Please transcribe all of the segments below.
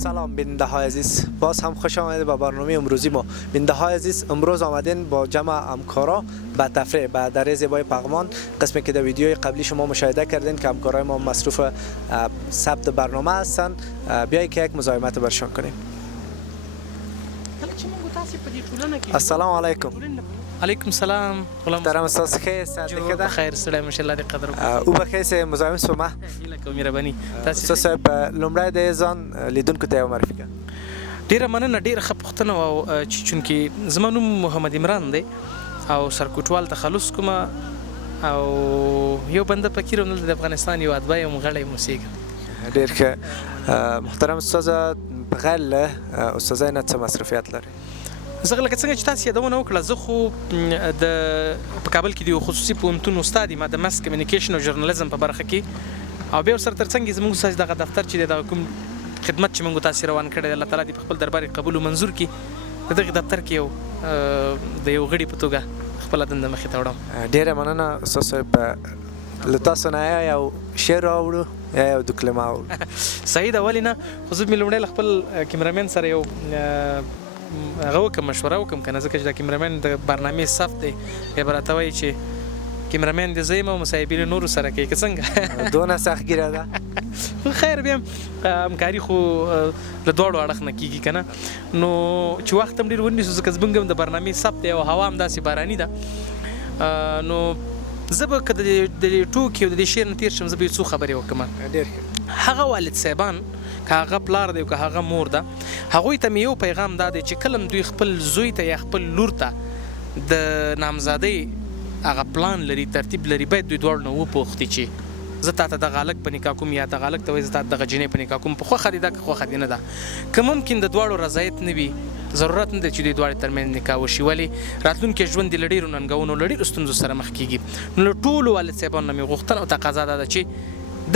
سلام بیننده های عزیز، باز هم خوش آمدید به برنامه امروزی ما. بیننده های عزیز، امروز آمدین با جمع همکارا به تفریح به دره زیبای پغمان. قسمی که در ویدیوی قبلی شما مشاهده کردین که همکارای ما مصروف ثبت برنامه هستن، بیایی که یک مزاحمت برشان کنیم. السلام علیکم. علیکم سلام. محترم استاد خیر ساعت کده خیر سلام ان شاء الله قدر او بخیر مزاحم سوما لکه مهرباني تاسو صاحب لومړی د ځان لیدونکو ته معرفي کړه. ډیره مننه، ډیره ښه پوښتنه او چونکې زما نوم محمد عمران دی او سرکوټوال تخلص کوم او یو بنده فقیر هم د افغانستان یو ادبای او غړی موسیقي. ډیر ښه محترم استاد، بغیر له استادای نه څه مصروفیت لري؟ زه لکه څنګه چې تاسو یادونه وکړه، زه خو په کابل کې د یو خصوصي پوهنتون استاد یم د ماس کمیونیکیشن او ژورنالیزم په برخه کې، او بیا ورسره ترڅنګ زموږ استاد دغه دفتر چې د کوم خدمت چې موږ تاسو روان کړی الله تعالی دې په خپل دربار قبول او منظور کړي، د دغه دفتر کې یو د یو غړي په توګه خپل دنده مخې ته وړم. ډیره مننه استاد صاحب. له تاسو نه یو شعر راوړو یا یو دوه کلمه راوړو؟ صحیح ده، ولې نه؟ خو زه مې لومړی له خپل کیمرامین سره یو هغه وکړم، مشوره وکړم که نه، ځکه چې د کیمرامین د برنامې صف دی، بیا به راته وایي چې کیمرامین دې زه یم او مصاحبې نورو سره کوي که څنګه. دونه سختګیره ده؟ خیر بیا همکاري خو له دواړو اړخ نه کېږي که نه، نو چې وخت هم ډېر ونیسو ځکه زموږ هم د برنامې صف دی او هوا هم داسې باراني ده، نو زه به که د ټوکې او د دې شعر نه تېر شم، زه به یو څو خبرې وکړم. ډېر ښه. هغه والد صاحبان که هغه پلار دی او که هغه مور ده، هغوی ته مې یو پیغام دا دی چې کله دوی خپل زوی ته یا خپل لور ته د نامزادۍ هغه پلان لري، ترتیب لري، باید دوی دواړو نه وپوښتي چې زه تا ته دغه هلک په نکاح کوم یا دغه هلک ته وایي زه تا ته دغه جینۍ په نکاح کوم، په خوښه دې ده که خوښه دې نه ده. که ممکن د دواړو رضایت نه وي، ضرورت نه دی چې دوی دواړې ترمنځ نکاح وشي، ولې راتلونکی ژوند یې له ډېرو ننګونو له ډېرو ستونزو سره مخ کېږي. نو له ټولو والد صاحبانو نه مې غوښتنه او تقاضا دا ده چې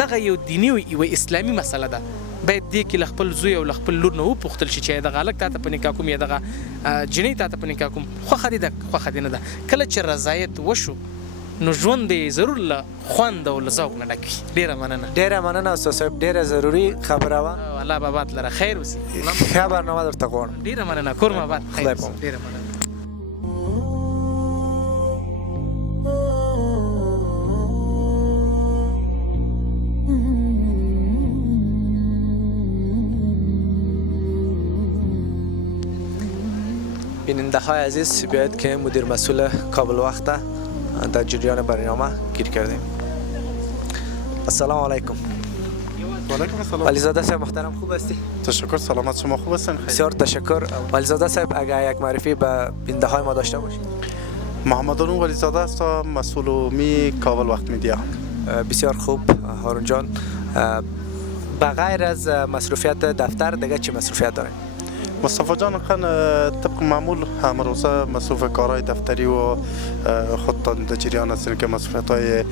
دغه یو دیني او یوه اسلامي مسله ده، باید دې کې له خپل زوی او له خپل لور نه وپوښتل شي چې دغه هلک تا ته په نکاح کوم یا دغه جینۍ تا ته په نکاح کوم، خوښه دې ده خوښه دې نه ده. کله چې رضایت وشو نو ژوند دی ضرور له خوند او له ذوق نه ډک وي. ډېره مننه. ډېره مننه استاد صاحب، ډېره ضروري خبره وه. الله به باد لره خیر وسي. ښه برنامه درته غواړم. ډېره مننه. کور مو آباد. خیر وسي. ډېره مننه. بیننده های عزیز، بیاید که مدیر مسئول کابل وقت در جریان برنامه گیر کردیم. السلام علیکم. و علیکم السلام. ولیزاده صاحب محترم، خوب هستی؟ تشکر، سلامت شما خوب هستین؟ بسیار تشکر. ولیزاده صاحب اگر یک معرفی به بیننده های ما داشته باشید. محمد هارون ولیزاده هستم، مسئول عمومی کابل وقت میدیا. بسیار خوب هارون جان. به غیر از مصروفیت دفتر دیگه چه مصروفیت دارید؟ مصطفی جان خان طبق معمول امروزه مصروف کارهای دفتری و خودتان در جریان هستین که مصروفیت های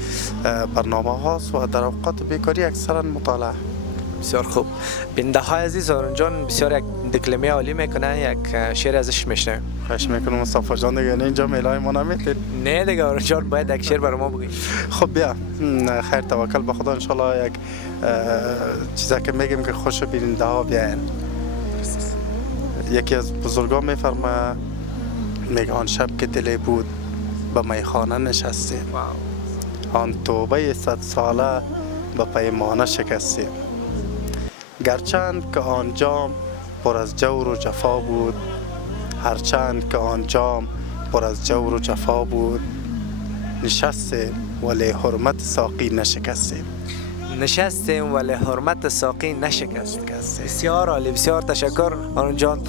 برنامه هاست و در اوقات بیکاری اکثرا مطالعه. بسیار خوب. بیننده های عزیز، هارون جان بسیار یک دکلمه عالی میکنه، یک شعر ازش میشنویم. خواهش میکنم مصطفی جان، دیگه اینجا میلای ما نمیتید؟ نه دیگه هارون جان، باید یک شعر برای ما بگی. خب بیا، خیر توکل به خدا، انشالله یک چیزی که میگیم که خوش بیننده ها بیاین. یکی از بزرگان میفرما، میگه آن شب که دلی بود به میخانه نشستیم، آن توبه 100 ساله به پیمانه شکستیم، گرچند که آن جام پر از جور و جفا بود، هرچند که آن جام پر از جور و جفا بود، نشستیم ولی حرمت ساقی نشکستیم. نشستیم ولی حرمت ساقی نشکست. بسیار عالی، بسیار تشکر هارون جان.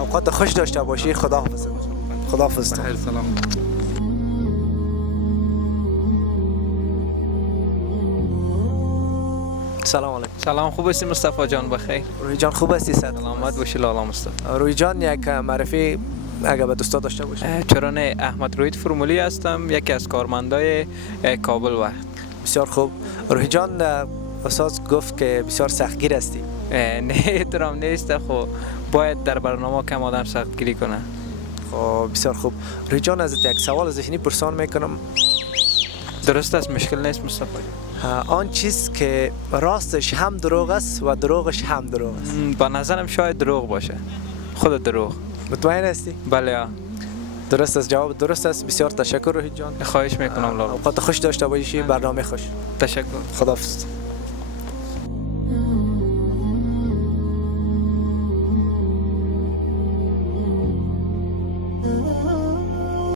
اوقات خوش داشته باشی. خداحافظ. خداحافظ. سلام. سلام علیکم. سلام، خوب هستی مصطفی جان؟ بخیر. روی جان خوب هستی؟ سلامت باشی لالا مصطفی. روی جان یک معرفی اگر به دوستا داشته باشی. چرا نه، احمد روید فرمولی هستم، یکی از کارمندای کابل وقت. بسیار خوب. روی جان استاد گفت که بسیار سختگیر هستی. نه درام نیست، خب باید در برنامه کم آدم سختگیری کنه. خب بسیار خوب. روی جان ازت یک سوال ذهنی پرسان میکنم. درست است، مشکل نیست مصطفی جان. آن چیز که راستش هم دروغ است و دروغش هم دروغ است. به نظرم شاید دروغ باشه، خود دروغ. مطمئن هستی؟ بله. درست است، جواب درست است. بسیار تشکر روحی جان. خواهش میکنم لاغر. اوقات خوش داشته باشی. برنامه خوش. تشکر. خداحافظ.